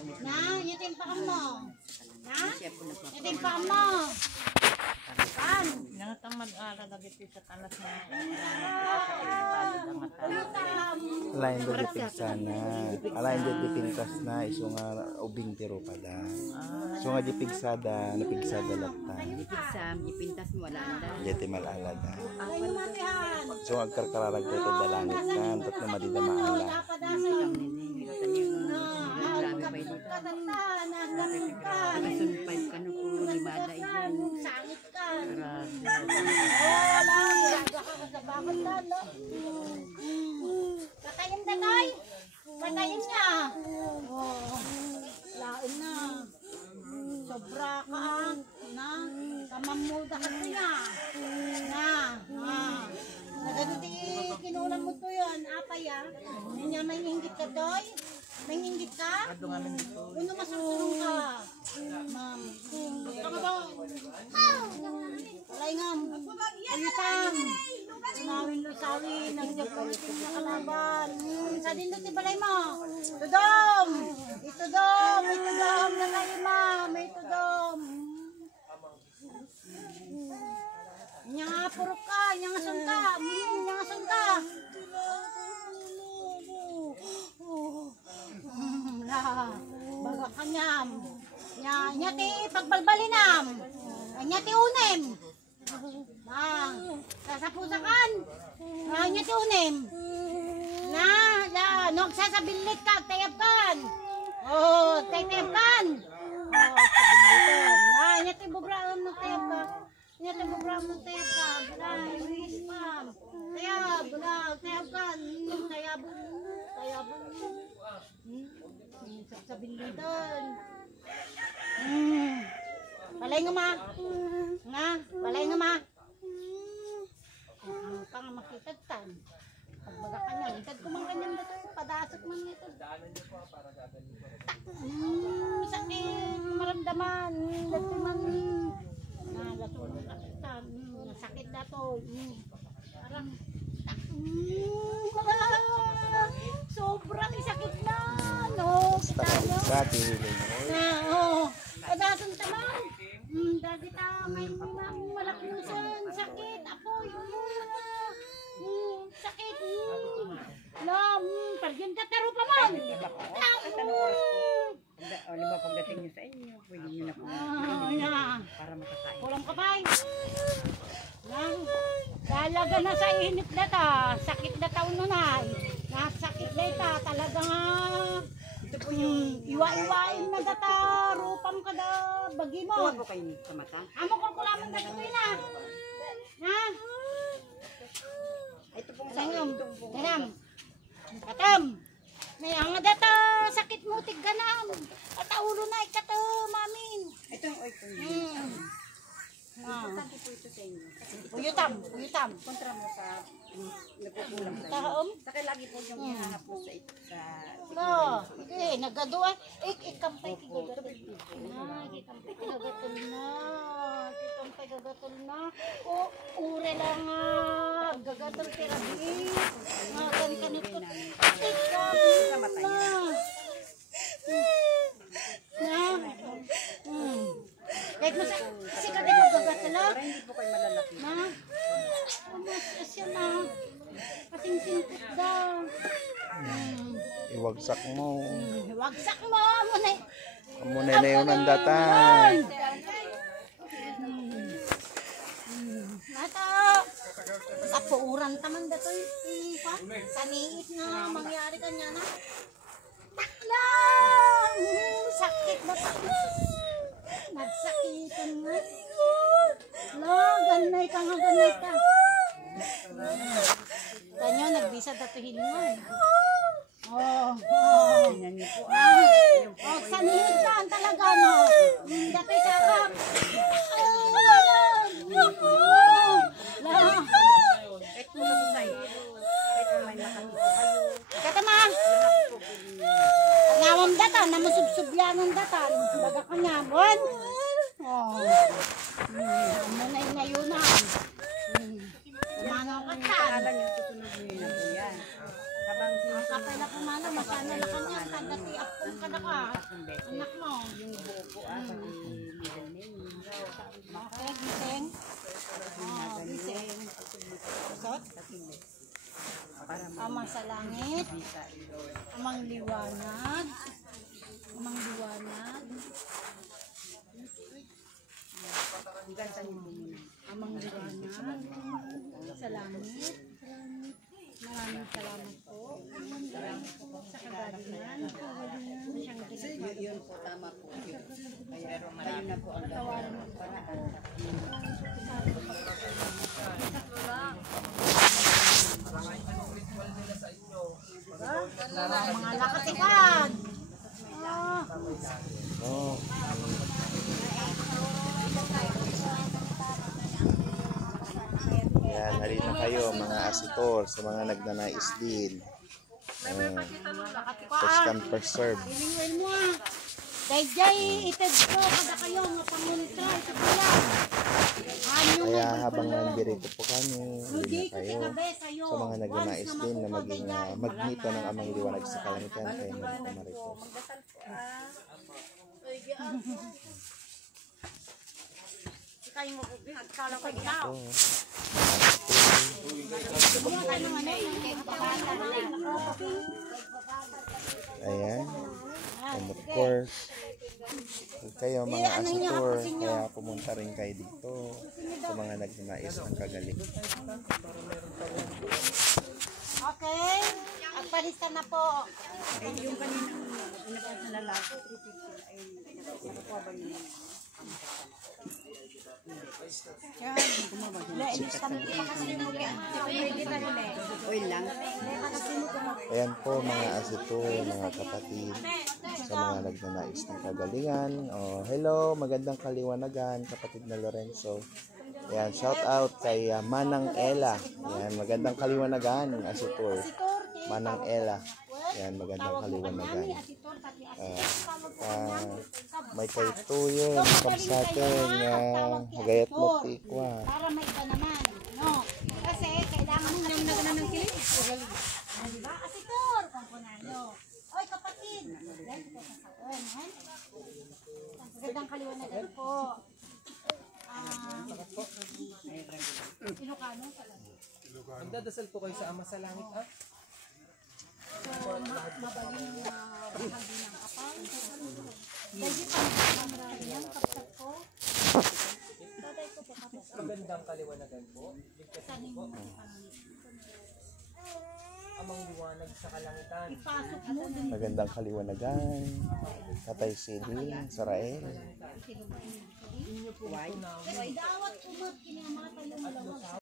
Na, yatin pa mo. Na? Yatin pa mo. Kan? Nangatang mag-ara na dito sa talas na Alain do dipin sana. Alain do dipintas na iso nga ubing tiro pada. So nga dipigsada, napigsada latta. Dipigsam, dipintas mo wala anda. Yati malalada. Ay, matihan. So ang karkararag ko ito dalangit kan, tatlo madida maala. Sunpay ka no po, limada iyan. Sangit ka. Patayin na toy. Patayin niya. Lain na. Sobra ka na. Kamamuda ka niya. Na. Nagaduti kinulam mo to yun. Apay ah. Niya may hinggit ka toy. May hinggit ka? Uno masulong ka. Ma'am. Tama ba? Walay nga. Uyutang. Sinawin lo sawi. Nagdagkawitin na kalaban. Sa din ti balay mo. Tudom. Itudom. Itudom na kayo ma. May tudom. Nya nga purok ka. Nya nga sun ka. Nya nga sun ka. Baga kanyam. Nya ti pagbalbalinam. Nya ti unem. Sasapusakan. Nya ti unem. Nagsasabilit ka, tayab kan. Tayab kan. Nya ti bubraam ng tayab ka. Nya ti bubraam ng tayab ka. Tayab, tayab kan. Tayab. Sasabilitan. Balay nga ma. Nga, balay nga ma. Ang pang makitagtan. Pagbaga ka niya, itag ko mang ganyan dito. Padasok man ito. Sakit, maramdaman. Dati man. Sakit na to. Parang sobrang sakit na. No, kita nyo. Padasan tamang. Dati ta may malaklusan. Sakit. Apoy. Sakit. Lam. Pargyan tataro pa man. Lima pagdating niyo sa inyo, pwede niyo na po para makakain. Kulang kapay. Talaga na sa init na ta. Sakit na taon na na. Nasakit na ita. Talaga nga. Ito po yung iwa-iwain na data. Rupam ka da. Bagi mo. Kuha po kayo sa mata. Amo kong kulaman na ito na. Ha? Ito pong Sangam. Ganam. Katam. May ang data. Sakit mo. Tigganam. Kataulo na ikato. Mamin. Ito yung oy po niyo. Importante po ito sa inyo. Uyutam. Kontra mo sa nagkukulang sa inyo. Taom. Saka lagi po yung hinahanap po sa Okay, nagaduan. Ikampay kagagatol na. Ikampay kagagatol na. Ikampay kagagatol na. O, ure lang nga. Gagatol tirabi. Magan kanukot. Ikampay na. Kahit mo sa sikat ay magagatol na. para hindi po kayo malalaki. Na? Asya na. Kasing-singkot daw. Iwagsak mo. Wagsak mo. Muna na yun ang datan. Nata. Kapuuran taman dato saniit na mangyari kanya na. Taklang! Sakit na taklang. Nagsakitan nga. Ganay ka nga, ganay ka. Kanyo, nagbisa dato hilingan. Tingnan niyo po. Saniit ka talaga, no? Dati kakap. Kahit po sa kusay. Kahit po may nakalipo kayo. Katama. Ngawam datan, namusubsubyan ng datan. Baga ka nga, bon. Ano na yung ngayon na. Kumano ka tan. Alam yung susunod niyo na po yan. Kabang Ang kapay na pumano, masana na kanya, tandati apong ka na ka. Anak mo. yung buo po middle name. Okay, gising. Oh, gising. Kusot? Ama sa langit. Amang liwanag. Amang liwanag. Amang liwanag. Sa langit. Maraming salamat po. Salamat po sa kagalingan. Kagalingan siyang ginagawa. Yun po, tama po. Kaya kayo na po ang Tawaran mo para mga lakatikan. Oh. Yan, halina kayo mga asitor sa mga nagnanais din. First come, first serve. Ilingwin mo ah. Dayjay, ited ko kada kayo nga panguntra sa pula. Ano Kaya habang nandirito po kami, halina kayo kayo sa mga nagnanais din na maging magnito ng amang liwanag sa kalangitan kayo magpamarito. Kayo magubing at kala ko ikaw. Oh. Ayan. And of course, kayo mga asitor, kaya pumunta rin kayo dito sa mga nagnanais ng kagaling. Okay, agpalista na po. yung kaninang unapan sa lalaki, 350 ay nakukuha ba niyo? Oil lang. Ayan po mga asitor, mga kapatid, sa mga nagnanais ng kagalingan. Oh, hello, magandang kaliwanagan, kapatid na Lorenzo. Ayan, shout out kay Manang Ella. Ayan, magandang kaliwanagan, asitor. Manang Ella. Ayan, magandang kaliwanagan. May kay Tuyo, kapsatin, hagayat mo tikwa. Para may iba naman, no? Kasi kailangan mo nang nagana ng kilig. Di ba? Asitor, komponado. Oy, kapatid. Dahil ko sa saon, ha? Magandang kaliwanagan po. Ilocano talaga. Magdadasal po kayo sa Ama sa Langit, ah? So, mabaling bahagi ng kapal. Dahil pa marami yan, kapsat ko. Tatay ko po kapsat. Magandang kaliwanagan po. Sanin mo Amang liwanag sa kalangitan. ipasok mo dun. Magandang kaliwanagan. Tatay Silin, Sarael. Pero idawat ko mga kinamata yung malawas.